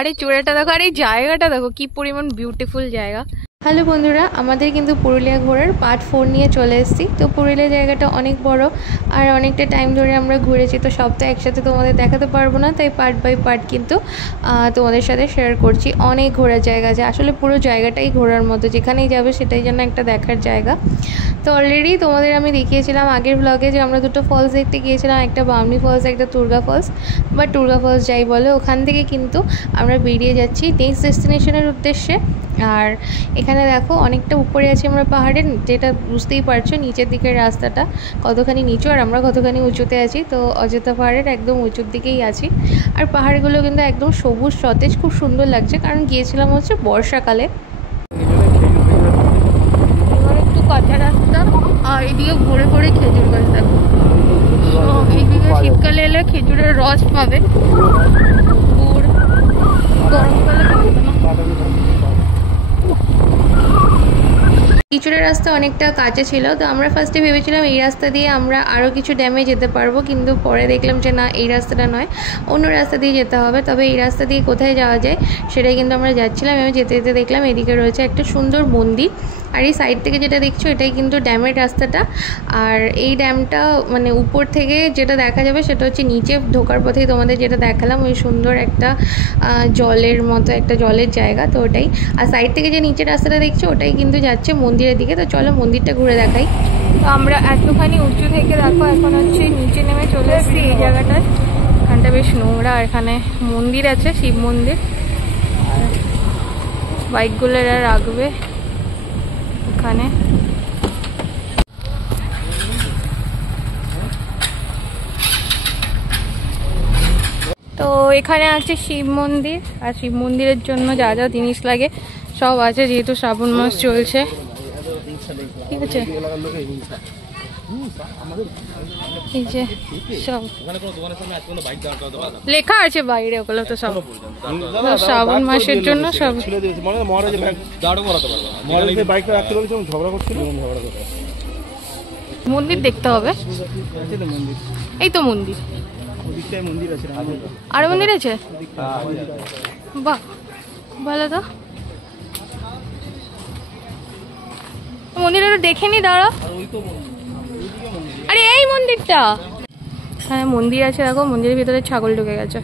পাহাড়ের চূড়াটা দেখো, আর এই জায়গাটা দেখো কি পরিমাণ বিউটিফুল জায়গা। হ্যালো বন্ধুরা, আমাদের কিন্তু পুরুলিয়া ঘোরার পার্ট 4 নিয়ে চলে এসেছি। তো পুরুলিয়া জায়গাটা অনেক বড় আর অনেকটা টাইম ধরে আমরা ঘুরেছি, তো সব তো একসাথে তোমাদের দেখাতে পারবো না, তাই পার্ট বাই পার্ট কিন্তু তোমাদের সাথে শেয়ার করছি। অনেক ঘোরার জায়গা আছে, আসলে পুরো জায়গাটাই ঘোরার মতো, যেখানেই যাবে সেটাই যেন একটা দেখার জায়গা। তো অলরেডি তোমাদের আমি দেখিয়েছিলাম আগের ব্লগে যে আমরা দুটো ফলস দেখতে গিয়েছিলাম, একটা বামনি ফলস, একটা টুরগা ফলস, বা টুরগা ফলস যাই বলে। ওখান থেকে কিন্তু আমরা বেরিয়ে যাচ্ছি নেক্সট ডেস্টিনেশনের উদ্দেশ্যে। আর এখানে দেখো অনেকটা উপরে আছি আমরা পাহাড়ের, যেটা বুঝতেই পারছো নিচের দিকের রাস্তাটা কতখানি নিচু আর আমরা কতখানি উঁচুতে আছি। তো অযোধ্যা পাহাড়ের একদম উঁচুর দিকেই আছি। আর পাহাড়গুলো কিন্তু একদম সবুজ সতেজ, খুব সুন্দর লাগছে, কারণ গিয়েছিলাম হচ্ছে বর্ষাকালে। একটু কাঁচা রাস্তা আর এদিকে ঘুরে ঘুরে খেজুর গাছ দেখো। এইদিকে শীতকালে এলে খেজুরের রস পাবে, গুড়, গরমকালে পাবে না। পিছনের রাস্তা অনেকটা কাঁচা ছিল, তো আমরা ফার্স্টে ভেবেছিলাম এই রাস্তা দিয়ে আমরা আরও কিছু ড্যামে যেতে পারবো, কিন্তু পরে দেখলাম যে না, এই রাস্তাটা নয়, অন্য রাস্তা দিয়ে যেতে হবে। তবে এই রাস্তা দিয়ে কোথায় যাওয়া যায় সেটাই কিন্তু আমরা যাচ্ছিলাম। আমি যেতে যেতে দেখলাম এদিকে রয়েছে একটা সুন্দর মন্দির, আর এই সাইড থেকে যেটা দেখছো এটাই কিন্তু ড্যামের রাস্তাটা। আর এই ড্যামটা মানে উপর থেকে যেটা দেখা যাবে সেটা হচ্ছে নিচে ঢোকার পথেই তোমাদের যেটা দেখালাম, ওই সুন্দর একটা জলের মতো একটা জলের জায়গা, তো ওটাই। আর সাইড থেকে যে নিচের রাস্তাটা দেখছো ওটাই কিন্তু যাচ্ছে মন্দিরের দিকে। তো চলো মন্দিরটা ঘুরে দেখাই। তো আমরা এতখানি উঁচু থেকে দেখো এখন হচ্ছে নিচে নেমে চলে এসেছি এই জায়গাটায়। এখানটা বেশ নোংরা, এখানে মন্দির আছে, শিব মন্দির, আর বাইকগুলো এরা রাখবে এখানে। তো এখানে আছে শিব মন্দির, আর শিব মন্দিরের জন্য যা যা জিনিস লাগে সব আছে, যেহেতু শ্রাবণ মাস চলছে। ঠিক আছে, এই যে সব লেখা আছে বাইরে, ওগুলো তো সব শ্রাবণ মাসের জন্য সব। মন্দির দেখতে হবে, এই তো মন্দির, আরো মন্দির আছে, বাহ ভালো। তো মন্দিরটা দেখে নি, দাঁড়া। আরে এই মন্দিরটা, হ্যাঁ মন্দির আছে দেখো, মন্দিরের ভিতরে ছাগল ঢুকে গেছে।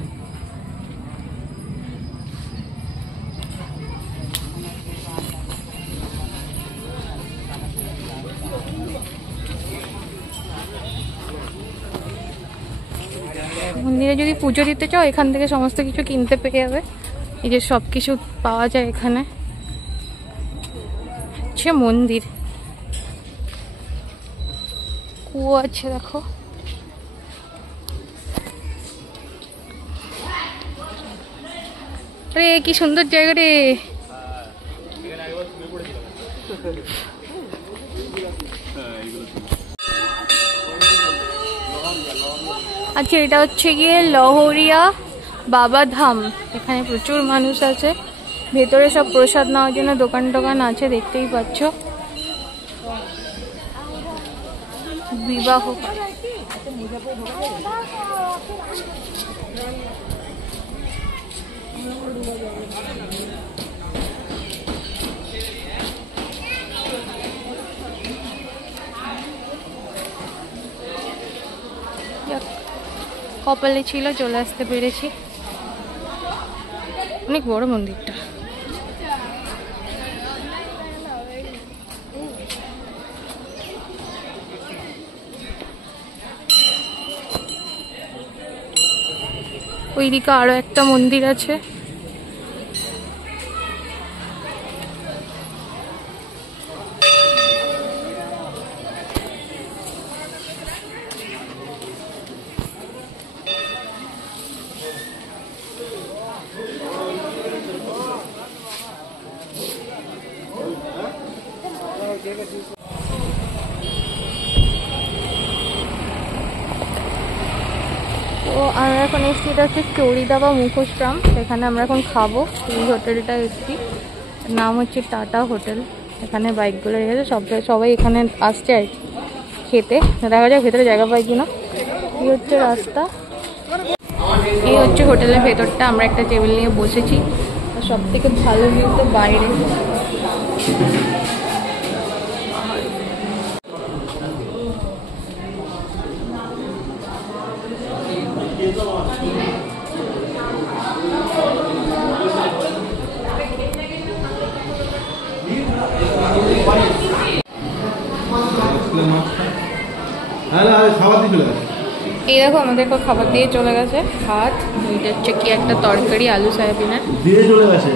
মন্দিরে যদি পুজো দিতে চাও এখান থেকে সমস্ত কিছু কিনতে পেয়ে যাবে। এই যে সব কিছু পাওয়া যায় এখানে। আচ্ছা মন্দির, কুয়ো আছে দেখো। আরে কি সুন্দর জায়গা রে। আচ্ছা এটা হচ্ছে গিয়ে লহরিয়া বাবা ধাম, এখানে প্রচুর মানুষ আছে। ভেতরে সব প্রসাদ নেওয়ার জন্য দোকান টোকান আছে, দেখতেই পাচ্ছ। বিবাহ কপালে ছিল, চলে আসতে পেরেছি। অনেক বড় মন্দিরটা। ওইদিকে আরো একটা মন্দির আছে। তো আমরা এখন এসছি, এটা হচ্ছে চড়িদা বা মুখোশগ্রাম, সেখানে আমরা এখন খাবো। এই হোটেলটা এসছি, নাম হচ্ছে টাটা হোটেল। এখানে বাইকগুলো রেখেছে, সবাই এখানে আসছে আর খেতে। দেখা যাক ভেতরে জায়গা পাই কিনা। এই হচ্ছে রাস্তা। এই হচ্ছে হোটেলের ভেতরটা। আমরা একটা টেবিল নিয়ে বসেছি। সব থেকে ভালো ভিউ তো বাইরে। এই দেখো আমাদেরকে খাবার দিয়ে চলে গেছে। ভাত, এটা হচ্ছে কি একটা তরকারি, আলু সয়াবিনের দিয়ে চলে গেছে।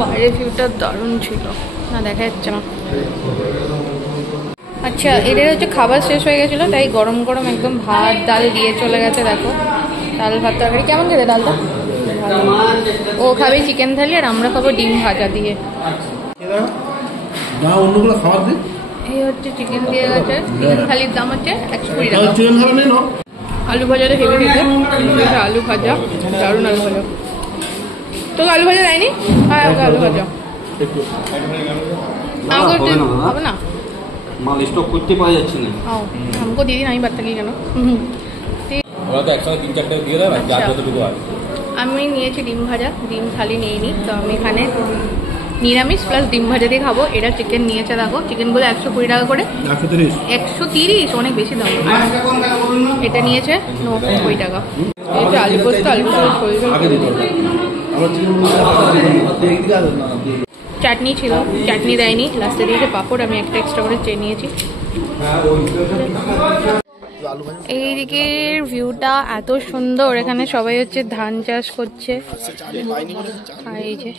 বাইরের ভিউটা দারুণ ছিল, না দেখা যাচ্ছে না। আচ্ছা, এদের হচ্ছে খাবার শেষ হয়ে গেছিলো, তাই গরম গরম একদম ভাত ডাল দিয়ে চলে গেছে। দেখো ডাল ভাত তরকারি কেমন খেতে ডালটা? ও খাবে চিকেন থালি আর আমরা খাবো ডিম ভাজা দিয়ে। এই হচ্ছে চিকেন দিয়ে গেছে। চিকেন থালির দাম হচ্ছে 120 টাকা। আলু ভাজাটা হেভি দিতে, আলু ভাজা দারুণ। আলু ভাজা তোকে আলু ভাজা দেয়নি? হ্যাঁ ওকে আলু ভাজা হবে না, মাল স্টক করতে পাওয়া যাচ্ছে না। আমাকে দিয়ে দিন, আমি বাদ থাকি কেন? আমি নিয়েছি ডিম ভাজা, ডিম থালি নিইনি তো। আমি এখানে নিরামিষ প্লাস ডিম ভাজা দিয়ে খাবো। এটা চিকেন নিয়েছে, দেখো চিকেনগুলো 120 টাকা করে। 130 অনেক বেশি দাম। এটা নিয়েছে 90 টাকা। এই যে আলু পোস্ত, আলু পোস্ত চাটনি ছিল, চাটনি দেয়নি, লাস্টে দিয়েছে পাঁপড়। আমি একটা এক্সট্রা করে চেয়ে নিয়েছি। এইদিকের ভিউটা এত সুন্দর। এখানে সবাই হচ্ছে ধান চাষ করছে। এই যে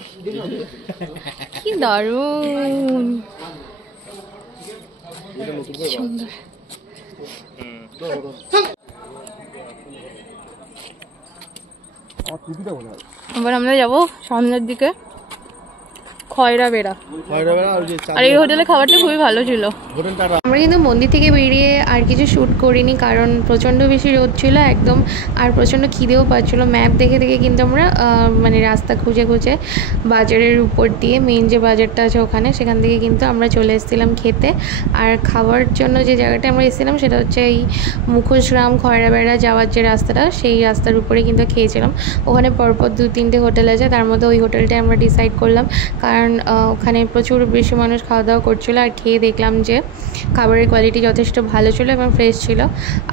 কি দারুণ সুন্দর। এবার আমরা যাবো সামনের দিকে, খয়রা বেড়া। আর এই হোটেলে খাবারটা খুবই ভালো ছিল। আমরা কিন্তু মন্দির থেকে বেরিয়ে আর কিছু শ্যুট করিনি, কারণ প্রচণ্ড বেশি রোদ ছিল একদম, আর প্রচণ্ড খিদেও পাচ্ছিলো। ম্যাপ দেখে দেখে কিন্তু আমরা মানে রাস্তা খুঁজে খুঁজে বাজারের উপর দিয়ে, মেন যে বাজারটা আছে ওখানে, সেখান থেকে কিন্তু আমরা চলে এসেছিলাম খেতে। আর খাওয়ার জন্য যে জায়গাটা আমরা এসেছিলাম সেটা হচ্ছে এই মুখোশগ্রাম খয়রাবেড়া যাওয়ার যে রাস্তাটা, সেই রাস্তার উপরে কিন্তু খেয়েছিলাম। ওখানে পরপর 2-3টে হোটেল আছে, তার মধ্যে ওই হোটেলটাই আমরা ডিসাইড করলাম, কারণ ওখানে প্রচুর বেশি মানুষ খাওয়া দাওয়া করছিলো। আর খেয়ে দেখলাম যে খাবারের কোয়ালিটি যথেষ্ট ভালো ছিল এবং ফ্রেশ ছিল।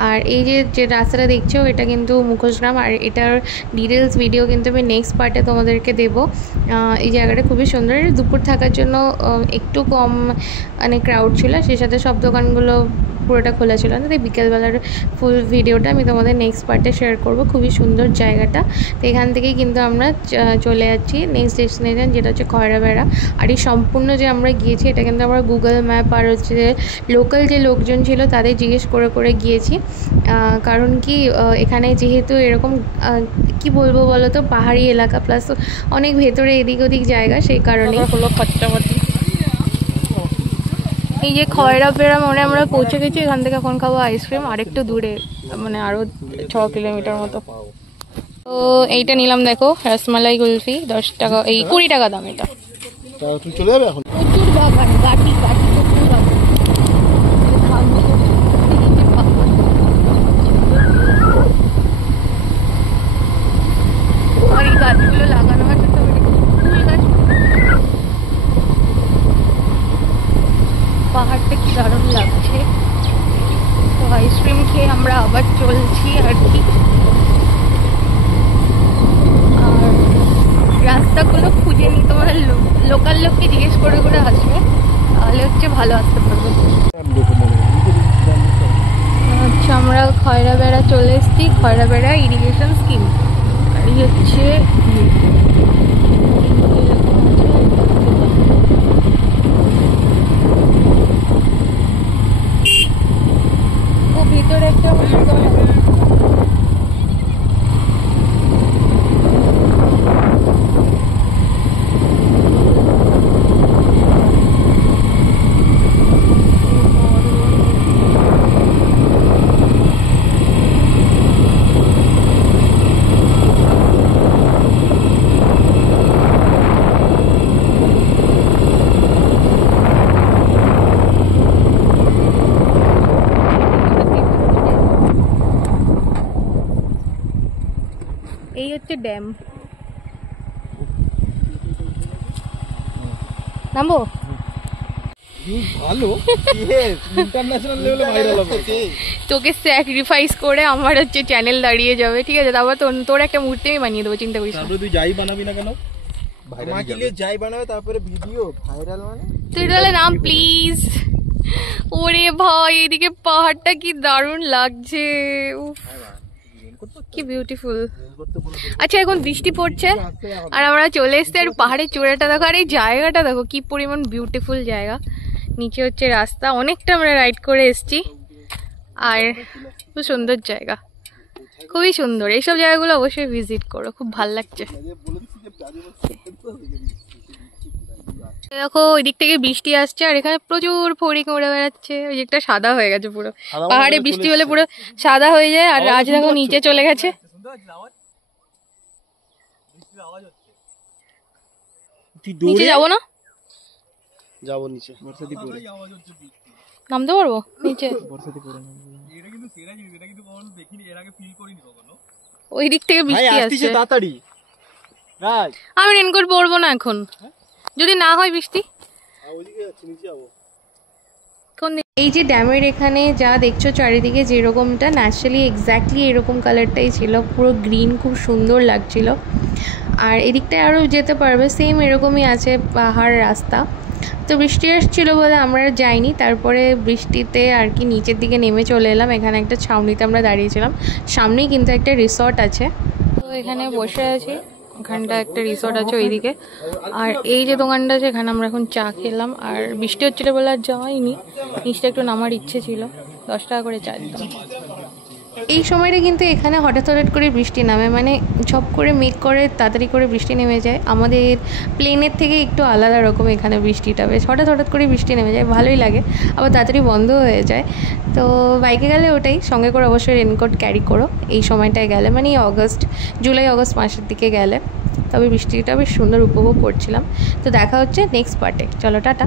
আর এই যে রাস্তাটা দেখছো এটা কিন্তু মুখোশগ্রাম, আর এটার ডিটেলস ভিডিও কিন্তু আমি নেক্সট পার্টে তোমাদেরকে দেবো। এই জায়গাটা খুবই সুন্দর, দুপুর থাকার জন্য একটু কম মানে ক্রাউড ছিল, সেই সাথে সব দোকানগুলো পুরোটা খোলা ছিল না। তাই বিকেলবেলার ফুল ভিডিওটা আমি তোমাদের নেক্সট পার্টে শেয়ার করব। খুবই সুন্দর জায়গাটা। তো এখান থেকেই কিন্তু আমরা চলে যাচ্ছি নেক্সট ডেস্টিনেশন, যেটা হচ্ছে খয়রাবেড়া। আর এই সম্পূর্ণ যে আমরা গিয়েছি এটা কিন্তু আমরা গুগল ম্যাপ আর হচ্ছে লোকাল যে লোকজন ছিল তাদের জিজ্ঞেস করে করে গিয়েছি। কারণ কি এখানে যেহেতু এরকম কি বলবো বলো তো, পাহাড়ি এলাকা প্লাস অনেক ভেতরে এদিক ওদিক জায়গা, সেই কারণে হলো খরচাপাতি। এই যে খয়রাবেড়া মোড়ে আমরা পৌঁছে গেছি। এখান থেকে এখন খাবো আইসক্রিম, আর একটু দূরে মানে আরও 6 কিলোমিটার মতো। তো এইটা নিলাম, দেখো রসমালাই কুলফি 10 টাকা, এই 20 টাকা দাম। এটা চলে যাবে এখন। প্রচুর বাগান, গাটি গাটি প্রচুর বাগান। আর এই গাছগুলো লাগানো আছে তো ফুল গাছ। পাহাড়টা কি দারুণ লাগছে। তো আইসক্রিম খেয়ে আমরা আবার চলছি আর কি। আর রাস্তাগুলো খুঁজে নিই, তোমরা লোকাল লোককে জিজ্ঞেস করে করে আসবে, তাহলে হচ্ছে ভালো আসতে পারবে। আচ্ছা, আমরা খয়রাবেড়া চলে এসেছি। Khairabera irrigation scheme. আর এই হচ্ছে ভিতরে একটা এই হচ্ছে ড্যাম। নামবো? ভালো, ইন্টারন্যাশনাল লেভেলে ভাইরাল হবে। তোকে স্যাক্রিফাইস করে আমার হচ্ছে চ্যানেল দাঁড়িয়ে যাবে, ঠিক আছে? তারপর তোর একটা মূর্তি আমি বানিয়ে দেবো, চিন্তা করিস না। তারপরে তুই যাই বানাবি না কেন, আমাকে নিয়ে যাই বানাবে, তারপরে ভিডিও ভাইরাল মানে তুই তাহলে নাম প্লিজ। ওরে ভাই, এদিকে পাহাড়টা কি দারুণ লাগছে, উফ কি বিউটিফুল। আচ্ছা এখন বৃষ্টি পড়ছে আর আমরা চলে এসছি, আর পাহাড়ের চূড়াটা দেখো, আর এই জায়গাটা দেখো কি পরিমাণ বিউটিফুল জায়গা। নিচে হচ্ছে রাস্তা, অনেকটা আমরা রাইড করে এসছি, আর খুব সুন্দর জায়গা, খুবই সুন্দর। এইসব জায়গাগুলো অবশ্যই ভিজিট করো, খুব ভাল লাগছে। দেখো ওই দিক থেকে বৃষ্টি আসছে, আর এখানে প্রচুর ফড়িং উড়ে বেড়াচ্ছে। ওই দিকটা সাদা হয়ে গেছে পুরো, পাহাড়ে বৃষ্টি হলে পুরো সাদা হয়ে যায়। আর রাজ দেখো নিচে চলে গেছে। নিচে যাবো না? যাবো নিচে, বর্ষাতি পড়ে নামতে পারবো নিচে? বর্ষাতি পড়ে ওই দিক থেকে বৃষ্টি আসছে তাড়াতাড়ি। আমি রেনকোট পরবো না এখন, যদি না হয় বৃষ্টি। এই যে ড্যামের এখানে যা দেখছো চারিদিকে যেরকমটা, ন্যাচারালি এক্স্যাক্টলি এরকম কালারটাই ছিল, পুরো গ্রিন, খুব সুন্দর লাগছিল। আর এদিকটায় আরও যেতে পারবে, সেম এরকমই আছে পাহাড় রাস্তা। তো বৃষ্টি আসছিলো বলে আমরা যাইনি, তারপরে বৃষ্টিতে আর কি নিচের দিকে নেমে চলে এলাম। এখানে একটা ছাউনিতে আমরা দাঁড়িয়েছিলাম, সামনেই কিন্তু একটা রিসর্ট আছে। তো এখানে বসে আছি, ওখানটা একটা রিসর্ট আছে ওইদিকে। আর এই যে দোকানটা আছে, এখানে আমরা এখন চা খেলাম। আর বৃষ্টি হচ্ছিলো বলে আর যাওয়াইনি, নিচটা একটু নামার ইচ্ছে ছিল। 10 টাকা করে চা দিতাম। এই সময়টা কিন্তু এখানে হঠাৎ হঠাৎ করে বৃষ্টি নামে, মানে ঝপ করে মেঘ করে তাড়াতাড়ি করে বৃষ্টি নেমে যায়। আমাদের প্লেনের থেকে একটু আলাদা রকম এখানে বৃষ্টিটা, বেশ হঠাৎ হঠাৎ করে বৃষ্টি নেমে যায়, ভালোই লাগে, আবার তাড়াতাড়ি বন্ধ হয়ে যায়। তো বাইকে গেলে ওটাই সঙ্গে করে অবশ্যই রেনকোট ক্যারি করো এই সময়টায় গেলে, মানে জুলাই আগস্ট মাসের দিকে গেলে। তবে বৃষ্টিটা বেশ সুন্দর উপভোগ করছিলাম। তো দেখা হচ্ছে নেক্সট পার্টে, চলো টাটা।